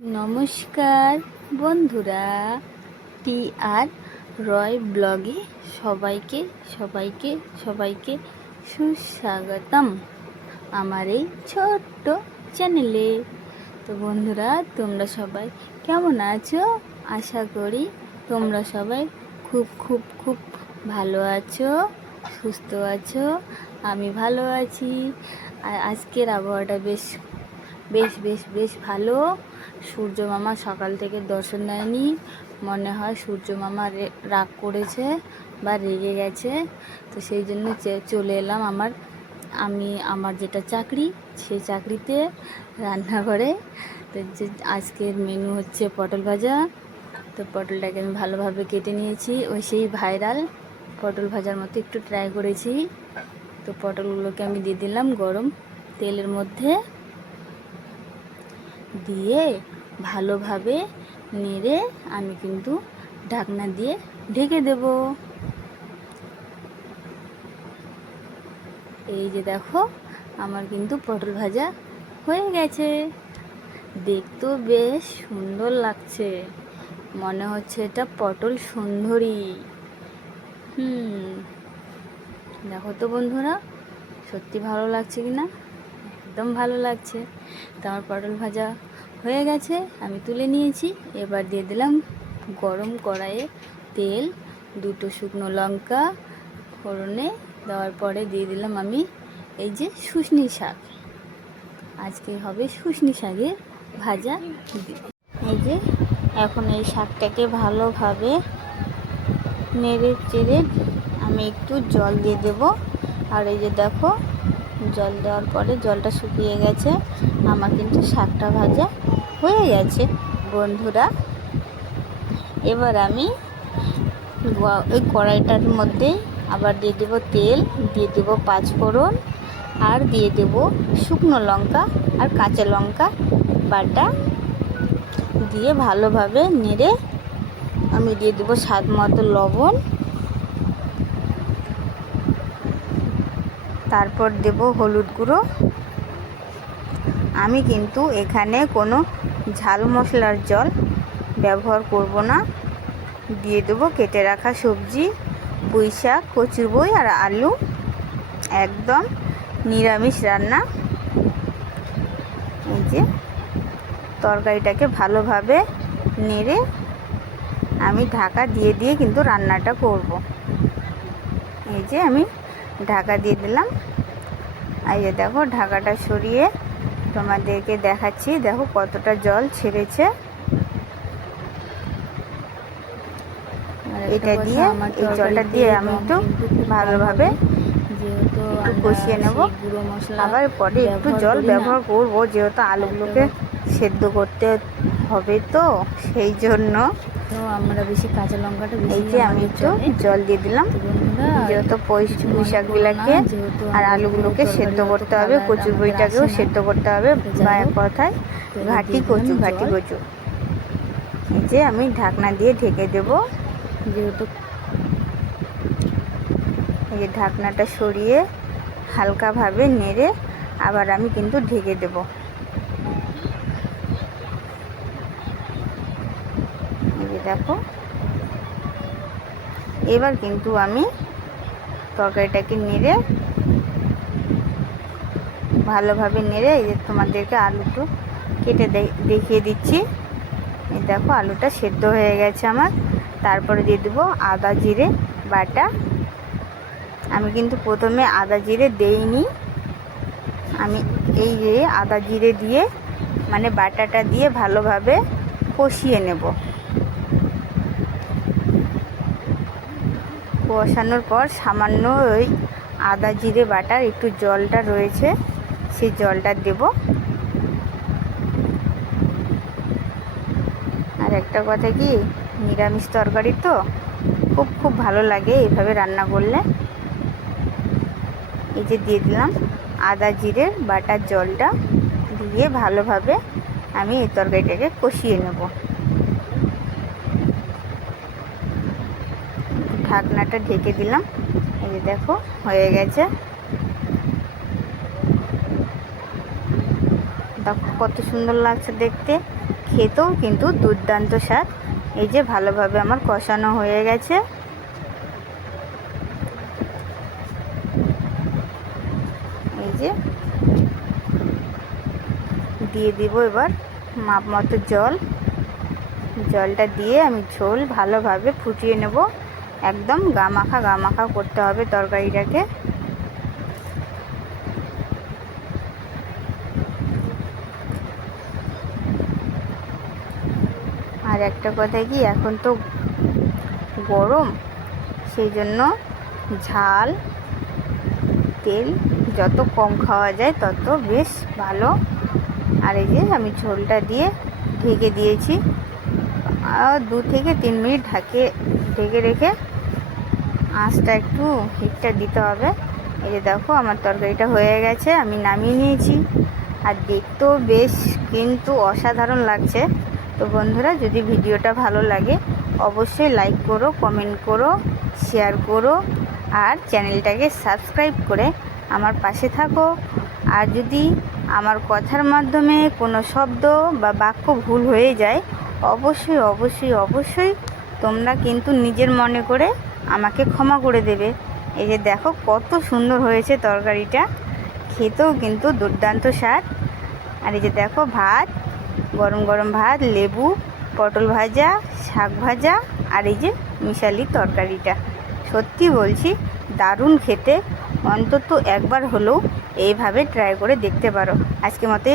নমস্কার, বন্ধুরা। টি আর রয় ব্লগে সবাইকে সবাইকে সবাইকে সুস্বাগতম আমার এই ছোট্ট চ্যানেলে। তো বন্ধুরা, তোমরা সবাই কেমন আছো? আশা করি তোমরা সবাই খুব খুব খুব ভালো আছো, সুস্থ আছো, আমি ভালো আছি। আজকের আবহাওয়াটা বেশ বেশ বেশ বেশ ভালো। সূর্য মামা সকাল থেকে দর্শন দেয়নি। মনে হয় সূর্য মামা রাগ করেছে বা রেগে গেছে। তো সেই জন্য চলে এলাম আমার, আমি, আমার যেটা চাকরি, সেই চাকরিতে রান্নাঘরে। তো যে, আজকের মেনু হচ্ছে পটল ভাজা। তো পটলটাকে আমি ভালোভাবে কেটে নিয়েছি। ওই সেই ভাইরাল পটল ভাজার মতো একটু ট্রাই করেছি। তো পটলগুলোকে আমি দিয়ে দিলাম গরম তেলের মধ্যে। দিয়ে ভালোভাবে নেড়ে আমি কিন্তু ঢাকনা দিয়ে ঢেকে দেব। এই যে দেখো, আমার কিন্তু পটল ভাজা হয়ে গেছে। দেখতেও বেশ সুন্দর লাগছে। মনে হচ্ছে এটা পটল সুন্দরী। হুম, দেখো তো বন্ধুরা, সত্যি ভালো লাগছে কি না একদম ভালো লাগছে। তো আমার পটল ভাজা হয়ে গেছে, আমি তুলে নিয়েছি। এবার দিয়ে দিলাম গরম কড়াইয়ে তেল, দুটো শুকনো লঙ্কা, ফোড়নে দেওয়ার পরে দিয়ে দিলাম আমি এই যে শুশনি শাক। আজকে হবে শুশনি শাকের ভাজা। এই যে এখন এই শাকটাকে ভালোভাবে নেড়ে চেড়ে আমি একটু জল দিয়ে দেব। আর এই যে দেখো জল দেওয়ার পরে জলটা শুকিয়ে গেছে। আমার কিন্তু শাকটা ভাজা হয়ে গেছে। বন্ধুরা, এবার আমি ওই কড়াইটার মধ্যে আবার দিয়ে দেবো তেল, দিয়ে দেবো পাঁচফোড়ন আর দিয়ে দেবো শুকনো লঙ্কা আর কাঁচা লঙ্কা বাটা দিয়ে ভালোভাবে নেড়ে আমি দিয়ে দেবো স্বাদ মতো লবণ। তারপর দেব হলুদ গুঁড়ো। আমি কিন্তু এখানে কোনো ঝাল মশলার জল ব্যবহার করব না। দিয়ে দেবো কেটে রাখা সবজি, পুঁই শাক, কচুর বই আর আলু। একদম নিরামিষ রান্না। এই যে তরকারিটাকে ভালোভাবে নেড়ে আমি ঢাকা দিয়ে দিয়ে কিন্তু রান্নাটা করব। এই যে আমি ঢাকা দিয়ে দিলাম। এই যে দেখো ঢাকাটা সরিয়ে তোমাদেরকে দেখাচ্ছি। দেখো কতটা জল ছেড়েছে। এটা দিয়ে এই জলটা দিয়ে আমি একটু ভালোভাবে যেহেতু একটু কষিয়ে নেব। আবার পরে একটু জল ব্যবহার করব যেহেতু আলুগুলোকে সেদ্ধ করতে হবে তো সেই জন্য তো আমরা বেশি কাঁচা লঙ্কাটা এই যে আমি একটু জল দিয়ে দিলাম। যেহেতু পুঁই শাকগুলোকে আর আলুগুলোকে সেদ্ধ করতে হবে কচুর বইটাকেও সেদ্ধ করতে হবে বা এক কথায়। ঘাটি কচু ঘাটি কচু। এই যে আমি ঢাকনা দিয়ে ঢেকে দেব। যেহেতু এই যে ঢাকনাটা সরিয়ে হালকাভাবে নেড়ে আবার আমি কিন্তু ঢেকে দেব এই যে দেখো। এবার কিন্তু আমি তরকারিটাকে নেড়ে, ভালোভাবে নেড়ে এই যে তোমাদেরকে আলুটো কেটে দেখিয়ে দিচ্ছি। এই দেখো আলুটা সেদ্ধ হয়ে গেছে আমার। তারপরে দিয়ে দেবো আদা জিরে বাটা। আমি কিন্তু প্রথমে আদা জিরে দেইনি। আমি এই যে আদা জিরে দিয়ে মানে বাটাটা দিয়ে ভালোভাবে কষিয়ে নেব। কষানোর পর সামান্য ওই আদা জিরে বাটার, একটু জলটা রয়েছে, সেই জলটা দেব। আর একটা কথা কি, নিরামিষ তরকারি তো, খুব খুব ভালো লাগে এইভাবে রান্না করলে। এই যে দিয়ে দিলাম আদা জিরে বাটার জলটা দিয়ে ভালোভাবে আমি এই তরকারিটাকে কষিয়ে নেব। ঢাকনাটা ঢেকে দিলাম। এই যে দেখো, হয়ে গেছে। দেখো কত সুন্দর লাগছে দেখতে। খেতেও কিন্তু দুর্দান্ত স্বাদ। এই যে ভালোভাবে আমার কষানো হয়ে গেছে। এই যে দিয়ে দিব এবার মাপ মতো জল। জলটা দিয়ে আমি ঝোল ভালোভাবে ফুটিয়ে নেব। একদম গামাখা গামাখা করতে হবে তরকারিটাকে। আর একটা কথা কি, এখন তো গরম, সেই জন্য ঝাল, তেল যত কম খাওয়া যায় তত বেশ ভালো। আর এই যে আমি ঝোলটা দিয়ে ঢেকে দিয়েছি। দু থেকে তিন মিনিট ঢাকে, ঢেকে রেখে আঁচটা একটু হিটটা দিতে হবে। এই যে দেখো, আমার তরকারিটা হয়ে গেছে, আমি নামিয়ে নিয়েছি। আর দেখতেও বেশ কিন্তু অসাধারণ লাগছে। তো বন্ধুরা, যদি ভিডিওটা ভালো লাগে, অবশ্যই লাইক করো কমেন্ট করো শেয়ার করো, আর চ্যানেলটাকে সাবস্ক্রাইব করে আমার পাশে থাকো। আর যদি আমার কথার মাধ্যমে কোনো শব্দ বা বাক্য ভুল হয়ে যায়, অবশ্যই অবশ্যই অবশ্যই তোমরা কিন্তু নিজের মনে করে আমাকে ক্ষমা করে দেবে। এই যে দেখো কত সুন্দর হয়েছে তরকারিটা। খেতেও কিন্তু দুর্দান্ত স্বাদ। আর এই যে দেখো ভাত, গরম গরম ভাত, লেবু, পটল ভাজা, শাক ভাজা আর এই যে মিশালি তরকারিটা। সত্যি বলছি, দারুণ খেতে। অন্তত একবার হলেও এইভাবে ট্রাই করে দেখতে পারো। আজকে মতো